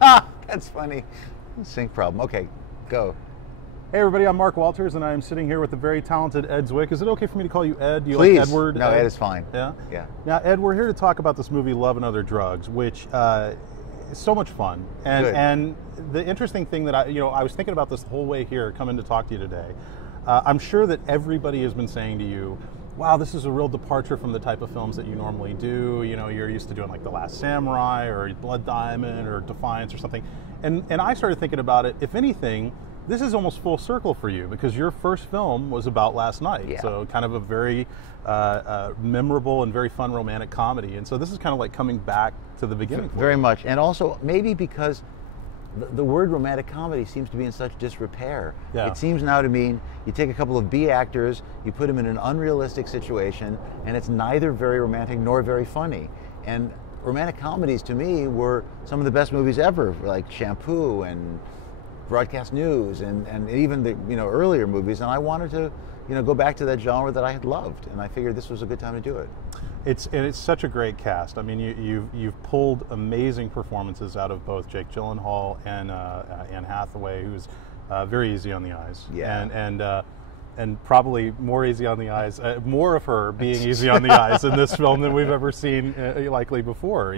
That's funny. Sync problem. Okay, go. Hey everybody, I'm Mark Walters, and I'm sitting here with the very talented Ed Zwick. Is it okay for me to call you Ed? Do you Please. like Edward? No, Ed is fine. Yeah? Yeah. Now, Ed, we're here to talk about this movie, Love and Other Drugs, which is so much fun. Good. And the interesting thing that I was thinking about this the whole way here, coming to talk to you today. I'm sure that everybody has been saying to you, wow, this is a real departure from the type of films that you normally do. You know, you're used to doing like The Last Samurai or Blood Diamond or Defiance or something. And I started thinking about it, if anything, this is almost full circle for you because your first film was about last night. Yeah. So kind of a very memorable and very fun romantic comedy. And so this is kind of like coming back to the beginning. Very much. And also maybe because the word romantic comedy seems to be in such disrepair. Yeah. It seems now to mean you take a couple of B actors, you put them in an unrealistic situation, and it's neither very romantic nor very funny. And romantic comedies to me were some of the best movies ever, like Shampoo and Broadcast News and even the earlier movies. And I wanted to go back to that genre that I had loved, and I figured this was a good time to do it. It's such a great cast. I mean, you've pulled amazing performances out of both Jake Gyllenhaal and Anne Hathaway, who's very easy on the eyes. Yeah. And probably more easy on the eyes, more of her being easy on the eyes in this film than we've ever seen likely before.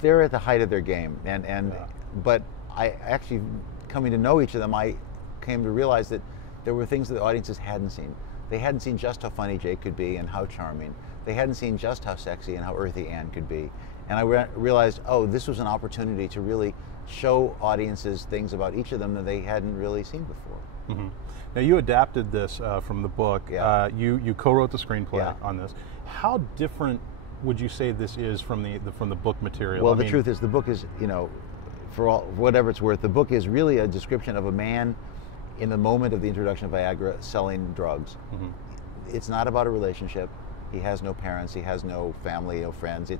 They're at the height of their game, but I actually, coming to know each of them, I came to realize that there were things that the audiences hadn't seen. They hadn't seen just how funny Jake could be and how charming. They hadn't seen just how sexy and how earthy Anne could be. And I realized, oh, this was an opportunity to really show audiences things about each of them that they hadn't really seen before. Mm-hmm. Now, you adapted this from the book. Yeah. You co-wrote the screenplay Yeah. on this. How different would you say this is from the book material? Well, the truth is, the book is, for whatever it's worth, the book is really a description of a man in the moment of the introduction of Viagra selling drugs. Mm-hmm. It's not about a relationship. He has no parents. He has no family, no friends.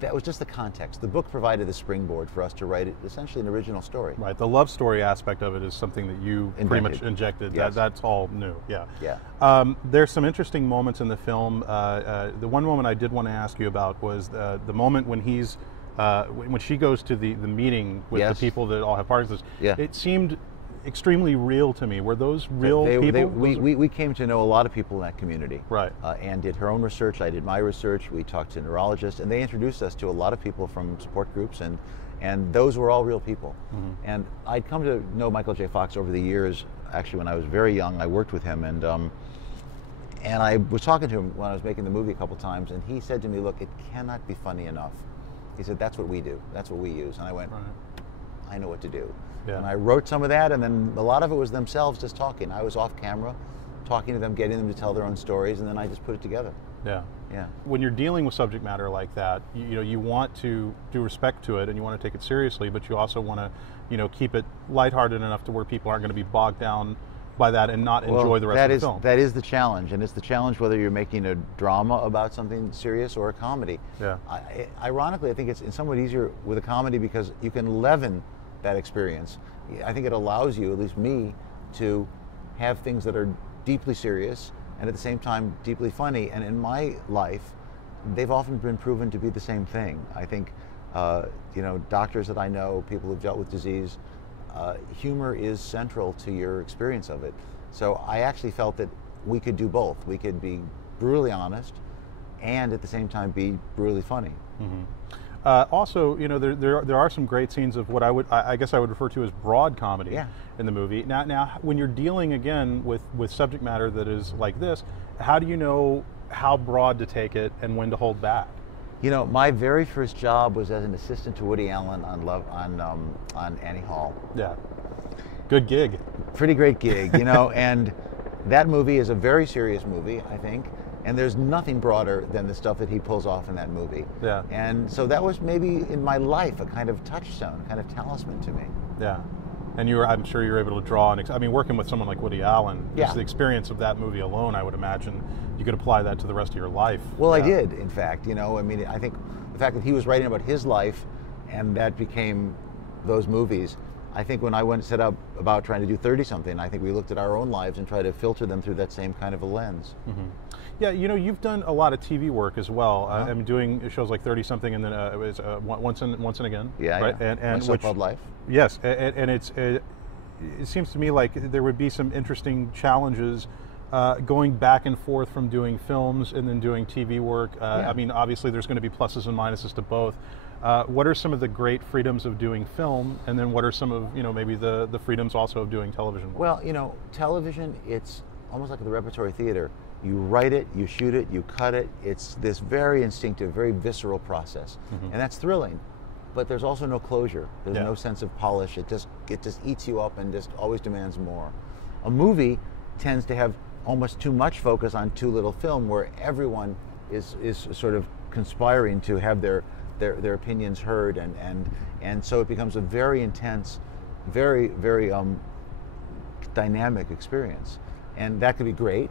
That was just the context. The book provided the springboard for us to write essentially an original story. Right. The love story aspect of it is something that you pretty much injected. Yes. That's all new. Yeah. Yeah. There's some interesting moments in the film. The one moment I did want to ask you about was the moment when he's when she goes to the meeting with Yes. the people that all have Parkinson's. Yeah. It seemed extremely real to me. Were those real people? We came to know a lot of people in that community. Right. Anne did her own research, I did my research, we talked to neurologists, and they introduced us to a lot of people from support groups, and those were all real people. Mm-hmm. And I'd come to know Michael J. Fox over the years. Actually, when I was very young, I worked with him, and I was talking to him when I was making the movie a couple times, and he said to me, look, it cannot be funny enough. He said, that's what we do, that's what we use. And I went, right. I know what to do. Yeah. And I wrote some of that, and then a lot of it was themselves just talking. I was off camera, talking to them, getting them to tell their own stories, and then I just put it together. Yeah. Yeah. When you're dealing with subject matter like that, you want to do respect to it, and you want to take it seriously, but you also want to, keep it lighthearted enough to where people aren't going to be bogged down by that and not enjoy the rest of the film. That is the challenge, and it's the challenge whether you're making a drama about something serious or a comedy. Yeah. Ironically, I think it's somewhat easier with a comedy because you can leaven that experience. I think it allows you, at least me, to have things that are deeply serious and at the same time deeply funny. And in my life, they've often been proven to be the same thing. I think, doctors that I know, people who've dealt with disease, humor is central to your experience of it. So I actually felt that we could do both. We could be brutally honest and at the same time be brutally funny. Mm-hmm. Also, there are some great scenes of what I guess I would refer to as broad comedy in the movie. Now, when you're dealing again with subject matter that is like this, how do you know how broad to take it and when to hold back? My very first job was as an assistant to Woody Allen on Annie Hall. Yeah, good gig. Pretty great gig, and that movie is a very serious movie, I think. And there's nothing broader than the stuff that he pulls off in that movie. Yeah. And so that was maybe in my life a kind of touchstone, a kind of talisman to me. Yeah. And I'm sure you're able to draw on, working with someone like Woody Allen, just the experience of that movie alone, I would imagine you could apply that to the rest of your life. Well, I did, in fact. I think the fact that he was writing about his life and that became those movies, I think when I set up about trying to do 30-something, I think we looked at our own lives and tried to filter them through that same kind of a lens. Yeah, you've done a lot of TV work as well. I'm doing shows like 30-something, and then it was Once and Again. Yeah, right? yeah. And So-Called Life. Yes, and it seems to me like there would be some interesting challenges going back and forth from doing films and then doing TV work. I mean, obviously there's going to be pluses and minuses to both. What are some of the great freedoms of doing film, and then what are some of maybe the freedoms also of doing television work? Well, television, it's almost like the repertory theater. You write it, you shoot it, you cut it. It's this very instinctive, very visceral process, and that's thrilling. But there's also no closure. There's no sense of polish. It just eats you up and just always demands more. A movie tends to have almost too much focus on too little film, where everyone is sort of conspiring to have their opinions heard, and so it becomes a very intense, very dynamic experience, and that could be great.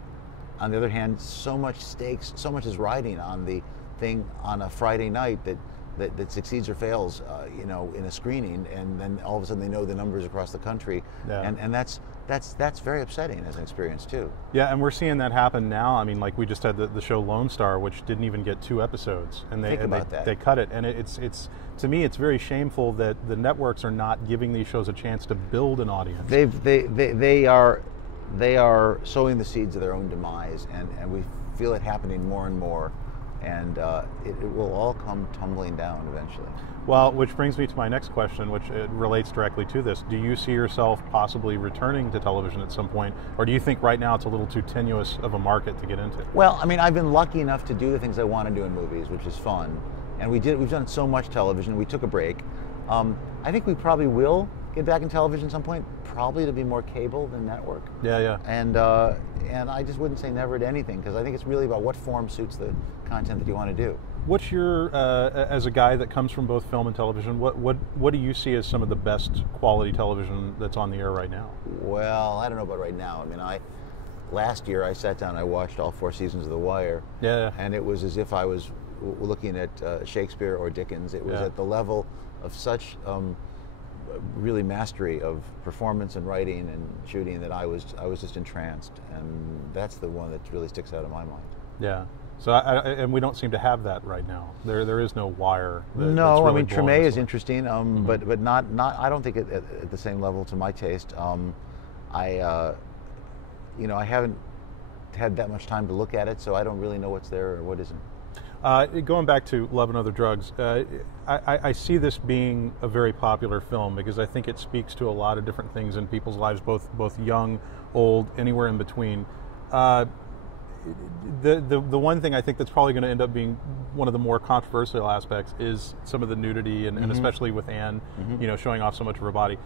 On the other hand, so much stakes, so much is riding on the thing on a Friday night that succeeds or fails, in a screening, and then all of a sudden they know the numbers across the country, and that's very upsetting as an experience too. Yeah, and we're seeing that happen now. I mean, like we just had the show Lone Star, which didn't even get 2 episodes, and they cut it, and it's to me it's very shameful that the networks are not giving these shows a chance to build an audience. They are sowing the seeds of their own demise, and we feel it happening more and more, and it will all come tumbling down eventually. Well, which brings me to my next question, which relates directly to this. Do you see yourself possibly returning to television at some point, or do you think right now it's a little too tenuous of a market to get into? Well, I mean, I've been lucky enough to do the things I want to do in movies, which is fun, and we've done so much television. We took a break. I think we probably will get back in television at some point, probably to be more cable than network. Yeah. And I just wouldn't say never to anything, because I think it's really about what form suits the content that you want to do. What's your, as a guy that comes from both film and television, what do you see as some of the best quality television that's on the air right now? Well, I don't know about right now. I mean, last year I sat down and I watched all 4 seasons of The Wire. Yeah. And it was as if I was looking at Shakespeare or Dickens. It was at the level of such really mastery of performance and writing and shooting that I was just entranced, and that's the one that really sticks out in my mind. Yeah. So and we don't seem to have that right now. There is no Wire. No, I mean Treme is interesting, but not. I don't think at the same level to my taste. I haven't had that much time to look at it, so I don't really know what's there or what isn't. Going back to Love and Other Drugs, I see this being a very popular film because I think it speaks to a lot of different things in people's lives, both young, old, anywhere in between. The one thing I think that's probably going to end up being one of the more controversial aspects is some of the nudity, and especially with Anne, showing off so much of her body.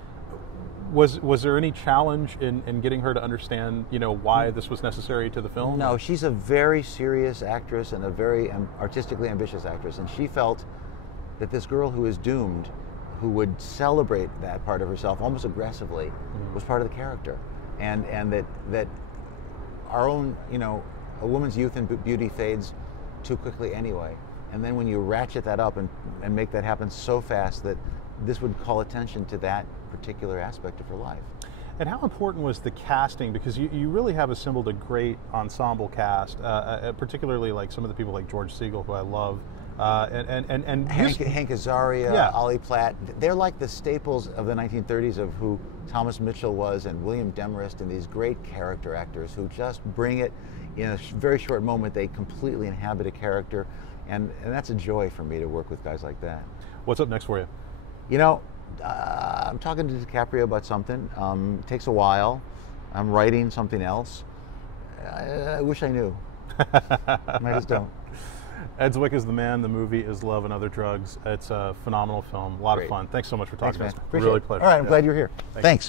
Was there any challenge in getting her to understand, why this was necessary to the film? No, she's a very serious actress and a very artistically ambitious actress, and she felt that this girl who is doomed, who would celebrate that part of herself almost aggressively, was part of the character, and that our own, a woman's youth and beauty fades too quickly anyway, and then when you ratchet that up and make that happen so fast that this would call attention to that particular aspect of her life. And how important was the casting? Because you really have assembled a great ensemble cast, particularly like some of the people like George Siegel, who I love, and Hank Azaria, Ollie Platt. They're like the staples of the 1930s of who Thomas Mitchell was, and William Demarest, and these great character actors who just bring it in a very short moment. They completely inhabit a character, and that's a joy for me to work with guys like that. What's up next for you? I'm talking to DiCaprio about something. It takes a while. I'm writing something else. I wish I knew. I just don't. Ed Zwick is the man. The movie is Love and Other Drugs. It's a phenomenal film. A lot of fun. Thanks so much for talking to us. Appreciate Really it. pleasure. All right, I'm glad you're here. Thanks.